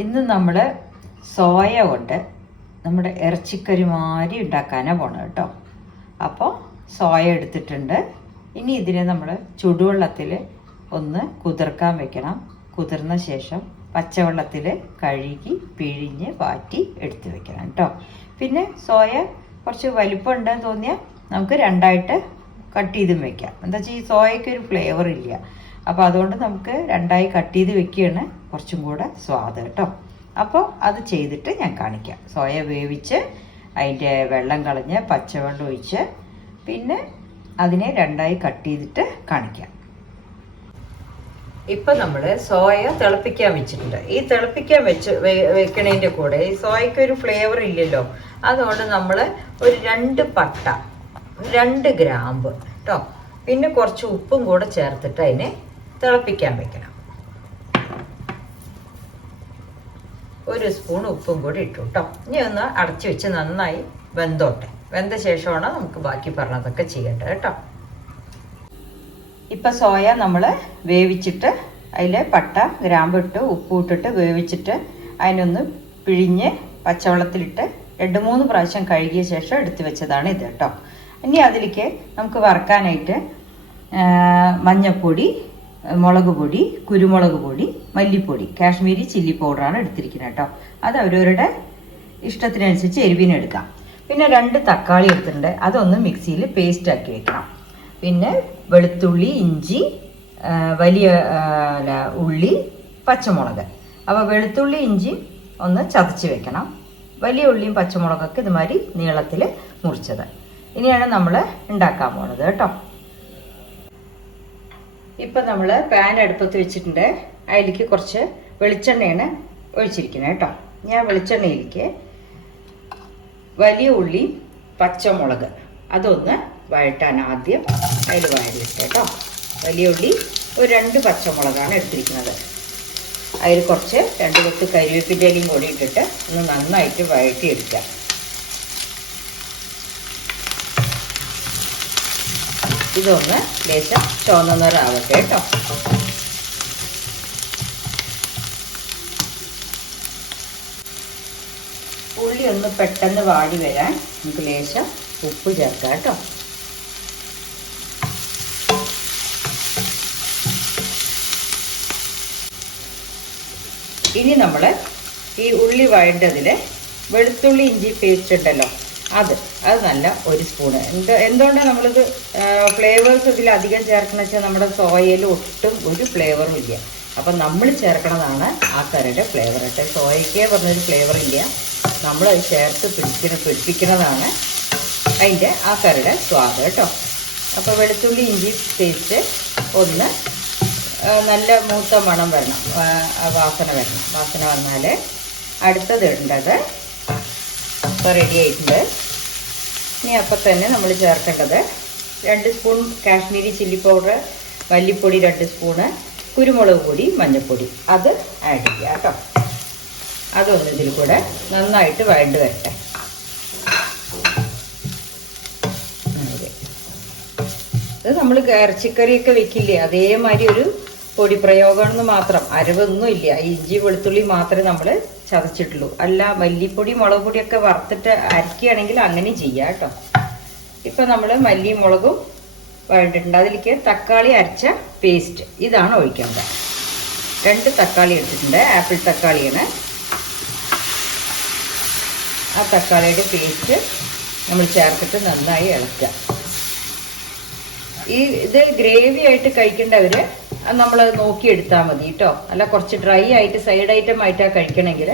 ഇന്ന് നമ്മൾ സോയ കൊണ്ട് നമ്മുടെ ഇറച്ചിക്കറി മാതിരി ഉണ്ടാക്കാനാണ് പോണത് കേട്ടോ. അപ്പോൾ സോയ എടുത്തിട്ടുണ്ട്. ഇനി ഇതിനെ നമ്മൾ ചുടുവെള്ളത്തിൽ ഒന്ന് കുതിർക്കാൻ വെക്കണം. കുതിർന്ന ശേഷം പച്ചവെള്ളത്തിൽ കഴുകി പിഴിഞ്ഞ് വാറ്റി എടുത്ത് വെക്കണം കേട്ടോ. പിന്നെ സോയ കുറച്ച് വലിപ്പമുണ്ടെന്ന് തോന്നിയാൽ നമുക്ക് രണ്ടായിട്ട് കട്ട് ചെയ്തും വെക്കാം. എന്താ വെച്ചാൽ ഈ സോയയ്ക്ക് ഒരു ഫ്ലേവർ ഇല്ല. അപ്പോൾ അതുകൊണ്ട് നമുക്ക് രണ്ടായി കട്ട് ചെയ്ത് വെക്കുകയാണ് കുറച്ചും കൂടെ സ്വാദ് കേട്ടോ. അപ്പോൾ അത് ചെയ്തിട്ട് ഞാൻ കാണിക്കാം. സോയ വേവിച്ച് അതിൻ്റെ വെള്ളം കളഞ്ഞ് പച്ചവെള്ളം ഒഴിച്ച് പിന്നെ അതിനെ രണ്ടായി കട്ട് ചെയ്തിട്ട് കാണിക്കാം. ഇപ്പം നമ്മൾ സോയ തിളപ്പിക്കാൻ വെച്ചിട്ടുണ്ട്. ഈ തിളപ്പിക്കാൻ വെക്കണതിൻ്റെ കൂടെ ഈ സോയയ്ക്ക് ഒരു ഫ്ലേവർ ഇല്ലല്ലോ. അതുകൊണ്ട് നമ്മൾ ഒരു 2 പട്ട, 2 ഗ്രാമ്പ് കേട്ടോ, പിന്നെ കുറച്ച് ഉപ്പും കൂടെ ചേർത്തിട്ട് അതിനെ തിളപ്പിക്കാൻ വെക്കണം. 1 സ്പൂൺ ഉപ്പും കൂടി ഇട്ടു കേട്ടോ. ഇനി ഒന്ന് അടച്ചു വെച്ച് നന്നായി വെന്തോട്ടെ. വെന്ത ശേഷമാണ് നമുക്ക് ബാക്കി പറഞ്ഞതൊക്കെ ചെയ്യേണ്ടത് കേട്ടോ. ഇപ്പം സോയ നമ്മൾ വേവിച്ചിട്ട് അതിൽ പട്ട ഗ്രാമ്പ് ഇട്ട് ഉപ്പ് ഇട്ടിട്ട് വേവിച്ചിട്ട് അതിനൊന്ന് പിഴിഞ്ഞ് പച്ചവെള്ളത്തിലിട്ട് 2-3 പ്രാവശ്യം കഴുകിയ ശേഷം എടുത്തു വെച്ചതാണ് ഇത് കേട്ടോ. ഇനി അതിലേക്ക് നമുക്ക് വറുക്കാനായിട്ട് മഞ്ഞൾപ്പൊടി, മുളക് പൊടി, കുരുമുളക് പൊടി, മല്ലിപ്പൊടി, കാശ്മീരി ചില്ലി പൗഡറാണ് എടുത്തിരിക്കുന്നത് കേട്ടോ. അത് അവരവരുടെ ഇഷ്ടത്തിനനുസരിച്ച് എരിവിനെടുക്കാം. പിന്നെ 2 തക്കാളി എടുത്തിട്ടുണ്ട്. അതൊന്ന് മിക്സിയിൽ പേസ്റ്റ് ആക്കി വെക്കണം. പിന്നെ വെളുത്തുള്ളി, ഇഞ്ചി, വലിയ ഉള്ളി, പച്ചമുളക്. അപ്പോൾ വെളുത്തുള്ളി ഇഞ്ചി ഒന്ന് ചതച്ച് വെക്കണം. വലിയ ഉള്ളിയും പച്ചമുളകൊക്കെ ഇതുമാതിരി നീളത്തിൽ മുറിച്ചത്. ഇനിയാണ് നമ്മൾ ഉണ്ടാക്കാൻ പോണത് കേട്ടോ. ഇപ്പം നമ്മൾ പാൻ അടുപ്പത്ത് വെച്ചിട്ടുണ്ട്. അതിലേക്ക് കുറച്ച് വെളിച്ചെണ്ണയാണ് ഒഴിച്ചിരിക്കുന്നത് കേട്ടോ. ഞാൻ വെളിച്ചെണ്ണയിലേക്ക് വലിയ ഉള്ളി, പച്ചമുളക് അതൊന്ന് വഴറ്റാൻ ആദ്യം അതിൽ വഴറ്റിയിട്ട് കേട്ടോ. വലിയ ഉള്ളി ഒരു 2 പച്ചമുളകാണ് എടുത്തിരിക്കുന്നത്. അതിൽ കുറച്ച് 2 കൊത്ത് കരിവേപ്പിൻ്റെ ഇലയും കൂടി ഇട്ടിട്ട് ഒന്ന് നന്നായിട്ട് വഴറ്റിയെടുക്കുക. ഇതൊന്ന് ലേശം ചുവന്ന നിറമാവട്ടെ കേട്ടോ. ഉള്ളി ഒന്ന് പെട്ടെന്ന് വാടി വരാൻ നമുക്ക് ലേശം ഉപ്പ് ചേർക്കാം കേട്ടോ. ഇനി നമ്മൾ ഈ ഉള്ളി വഴണ്ടതിൽ വെളുത്തുള്ളി ഇഞ്ചി പേസ്റ്റ് ഉണ്ടല്ലോ, അത് നല്ല 1 സ്പൂണ്. എന്തുകൊണ്ടാണ് നമ്മളിത് ഫ്ലേവേഴ്സ് ഇതിൽ അധികം ചേർക്കണമെന്ന് വെച്ചാൽ നമ്മുടെ സോയയിൽ ഒട്ടും ഒരു ഫ്ലേവറും ഇല്ല. അപ്പം നമ്മൾ ചേർക്കണതാണ് ആ കറിയുടെ ഫ്ലേവർ കേട്ടോ. സോയയ്ക്കേ പറഞ്ഞൊരു ഫ്ലേവർ ഇല്ല. നമ്മളത് ചേർത്ത് പിടിപ്പിക്കുന്നതാണ് അതിൻ്റെ ആ കറിയുടെ സ്വാദ് കേട്ടോ. അപ്പോൾ വെളുത്തുള്ളി ഇഞ്ചി പേസ്റ്റ് ഒന്ന് നല്ല മൂത്ത മണം വരണം, വാസന വരണം. വാസന വന്നാൽ അടുത്തത് ഇടേണ്ടത് ഇപ്പോൾ റെഡി ആയിട്ടുണ്ട്. ഇനി അപ്പം തന്നെ നമ്മൾ ചേർക്കേണ്ടത് 2 സ്പൂൺ കാശ്മീരി ചില്ലി പൗഡർ, മല്ലിപ്പൊടി 2 സ്പൂണ്, കുരുമുളക് പൊടി, മഞ്ഞൾപ്പൊടി അത് ആഡ് ചെയ്യുക കേട്ടോ. അതൊന്ന് ഇതിൽ കൂടെ നന്നായിട്ട് വഴണ്ട് വരട്ടെ. ഇത് നമ്മൾ ഇറച്ചിക്കറിയൊക്കെ വെക്കില്ലേ അതേമാതിരി ഒരു പൊടി പ്രയോഗമാണെന്ന് മാത്രം, അരവൊന്നും ഇല്ല. ഇഞ്ചി വെളുത്തുള്ളി മാത്രമേ നമ്മൾ ചതച്ചിട്ടുള്ളൂ. അല്ല മല്ലിപ്പൊടി മുളക് പൊടിയൊക്കെ വറുത്തിട്ട് അരക്കുകയാണെങ്കിൽ അങ്ങനെ ചെയ്യാം കേട്ടോ. ഇപ്പം നമ്മൾ മല്ലിയും മുളകും വഴണ്ടിട്ടുണ്ട്. അതിലേക്ക് തക്കാളി അരച്ച പേസ്റ്റ് ഇതാണ് ഒഴിക്കേണ്ടത്. 2 തക്കാളി എടുത്തിട്ടുണ്ട്. ആപ്പിൾ തക്കാളിയാണ്. ആ തക്കാളിയുടെ പേസ്റ്റ് നമ്മൾ ചേർത്തിട്ട് നന്നായി ഇളക്കുക. ഇത് ഗ്രേവി ആയിട്ട് കഴിക്കേണ്ടവർ നമ്മളത് നോക്കിയെടുത്താൽ മതി കേട്ടോ. അല്ല കുറച്ച് ഡ്രൈ ആയിട്ട് സൈഡ് ഐറ്റം ആയിട്ടാണ് കഴിക്കണമെങ്കിൽ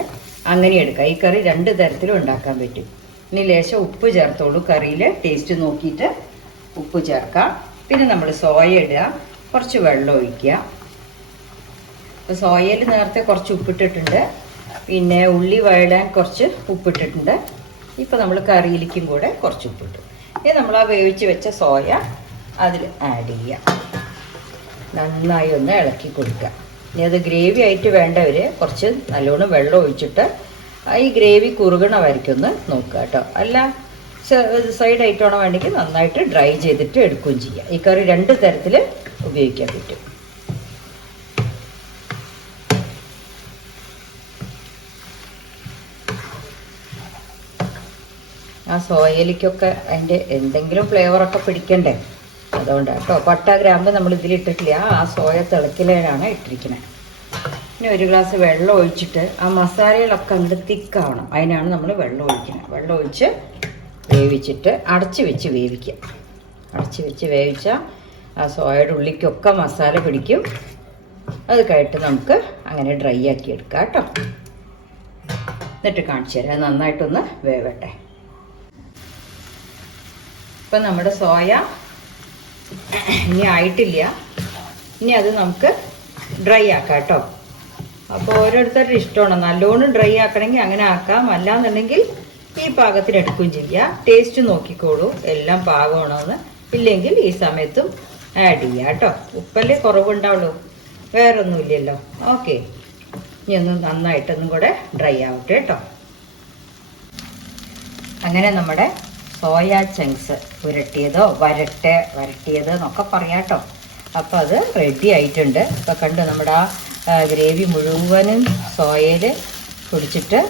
അങ്ങനെ എടുക്കാം. ഈ കറി 2 തരത്തിലും ഉണ്ടാക്കാൻ പറ്റും. ഇനി ലേശം ഉപ്പ് ചേർത്തോളൂ. കറിയിൽ ടേസ്റ്റ് നോക്കിയിട്ട് ഉപ്പ് ചേർക്കാം. പിന്നെ നമ്മൾ സോയ ഇടുക, കുറച്ച് വെള്ളം ഒഴിക്കുക. അപ്പോൾ സോയയിൽ നേരത്തെ കുറച്ച് ഉപ്പിട്ടിട്ടുണ്ട്. പിന്നെ ഉള്ളി വഴടാൻ കുറച്ച് ഉപ്പിട്ടിട്ടുണ്ട്. ഇപ്പോൾ നമ്മൾ കറിയിലേക്കും കൂടെ കുറച്ച് ഉപ്പിട്ടു. ഇനി നമ്മൾ ആ വേവിച്ച് വെച്ച സോയ അതിൽ ആഡ് ചെയ്യുക. നന്നായി ഒന്ന് ഇളക്കി കൊടുക്കുക. ഇനി അത് ഗ്രേവി ആയിട്ട് വേണ്ടവർ കുറച്ച് നല്ലോണം വെള്ളം ഒഴിച്ചിട്ട് ഈ ഗ്രേവി കുറുകണ വരയ്ക്കൊന്ന് നോക്കുക കേട്ടോ. അല്ല സൈഡ് ആയിട്ടാണോ വേണമെങ്കിൽ നന്നായിട്ട് ഡ്രൈ ചെയ്തിട്ട് എടുക്കുകയും ചെയ്യാം. ഈ കറി 2 തരത്തിൽ ഉപയോഗിക്കാൻ പറ്റും. ആ സോയയിലേക്കൊക്കെ അതിൻ്റെ എന്തെങ്കിലും ഫ്ലേവറൊക്കെ പിടിക്കണ്ടേ, അതുകൊണ്ടാണ് കേട്ടോ. പട്ട ഗ്രാമ്പ് നമ്മൾ ഇതിലിട്ടിട്ടില്ല, ആ സോയ തിളക്കിലാണ് ഇട്ടിരിക്കുന്നത്. പിന്നെ ഒരു ഗ്ലാസ് വെള്ളം ഒഴിച്ചിട്ട് ആ മസാലകളൊക്കെ അങ്ങോട്ട് തിക്കാവണം, അതിനാണ് നമ്മൾ വെള്ളം ഒഴിക്കുന്നത്. വെള്ളം ഒഴിച്ച് വേവിച്ചിട്ട് അടച്ച് വെച്ച് വേവിക്കുക. അടച്ച് വെച്ച് വേവിച്ചാൽ ആ സോയയുടെ ഉള്ളിക്കൊക്കെ മസാല പിടിക്കും. അത് കഴിഞ്ഞിട്ട് നമുക്ക് അങ്ങനെ ഡ്രൈ ആക്കി എടുക്കാം കേട്ടോ. എന്നിട്ട് കാണിച്ചു തരാം, അത് നന്നായിട്ടൊന്ന് വേവട്ടെ. ഇപ്പം നമ്മുടെ സോയ ഇനി ആയിട്ടില്ല, ഇനി അത് നമുക്ക് ഡ്രൈ ആക്കാം കേട്ടോ. അപ്പോൾ ഓരോരുത്തരുടെ ഇഷ്ടമാണ്, നല്ലോണം ഡ്രൈ ആക്കണമെങ്കിൽ അങ്ങനെ ആക്കാം, അല്ലാന്നുണ്ടെങ്കിൽ ഈ പാകത്തിന് എടുക്കുകയും ചെയ്യാം. ടേസ്റ്റ് നോക്കിക്കോളൂ എല്ലാം പാകമാണോന്ന്, ഇല്ലെങ്കിൽ ഈ സമയത്തും ആഡ് ചെയ്യാം കേട്ടോ. ഉപ്പല്ലേ കുറവുണ്ടാവുള്ളൂ, വേറൊന്നുമില്ലല്ലോ. ഓക്കെ, ഇനി ഒന്ന് നന്നായിട്ടൊന്നും കൂടെ ഡ്രൈ ആവട്ടെ കേട്ടോ. അങ്ങനെ നമ്മുടെ സോയ ചങ്ക്സ് ഉരുട്ടിയതോ വരട്ടിയതോ എന്നൊക്കെ പറയാം കേട്ടോ. അപ്പോൾ അത് റെഡി ആയിട്ടുണ്ട്. ഇപ്പോൾ കണ്ടു, നമ്മുടെ ആ ഗ്രേവി മുഴുവനും സോയയിൽ കുടിച്ചിട്ട്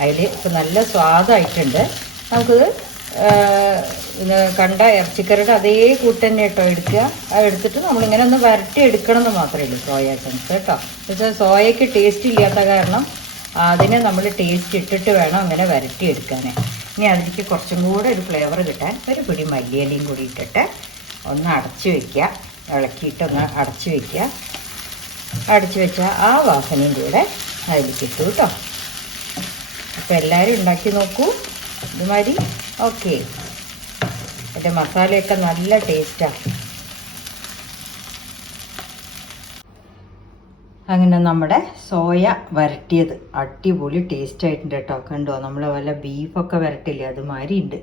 അതിൽ ഇപ്പോൾ നല്ല സ്വാദായിട്ടുണ്ട്. നമുക്കിത് കണ്ട ഇറച്ചിക്കറിയുടെ അതേ കൂട്ട് തന്നെ കേട്ടോ എടുക്കുക. അത് എടുത്തിട്ട് നമ്മളിങ്ങനെ ഒന്ന് വരട്ടി എടുക്കണം എന്ന് മാത്രമേ ഉള്ളൂ സോയ ചങ്ക്സ് കേട്ടോ. എന്നുവെച്ചാൽ സോയയ്ക്ക് ടേസ്റ്റ് ഇല്ലാത്ത കാരണം അതിനെ നമ്മൾ ടേസ്റ്റ് ഇട്ടിട്ട് വേണം അങ്ങനെ വരട്ടി എടുക്കാൻ. ഇനി അതിലേക്ക് കുറച്ചും കൂടെ ഒരു ഫ്ലേവർ കിട്ടാൻ ഒരു പിടി മല്ലിയിലയും കൂടി ഇട്ടിട്ട് ഒന്ന് അടച്ച് വയ്ക്കുക. ഇളക്കിയിട്ടൊന്ന് അടച്ച് വയ്ക്കുക. അടച്ച് വെച്ചാൽ ആ വാസനയും കൂടെ അതിലേക്ക് ഇട്ടു കേട്ടോ. അപ്പോൾ എല്ലാവരും ഉണ്ടാക്കി നോക്കൂ ഇതുമാതിരി. ഓക്കെ, അതിൻ്റെ മസാലയൊക്കെ നല്ല ടേസ്റ്റാണ്. അങ്ങനെ നമ്മുടെ സോയ വരട്ടിയത് അടിപൊളി ടേസ്റ്റ് ആയിട്ടുണ്ട് കേട്ടോ. കണ്ടോ, നമ്മൾ വല്ല ബീഫൊക്കെ വരട്ടില്ലേ അതുമാതിരി ഉണ്ട്.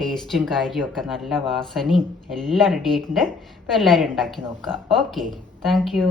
ടേസ്റ്റും കാര്യമൊക്കെ നല്ല വാസനയും എല്ലാം റെഡി ആയിട്ടുണ്ട്. അപ്പോൾ എല്ലാവരും ഉണ്ടാക്കി നോക്കുക. Okay, thank you.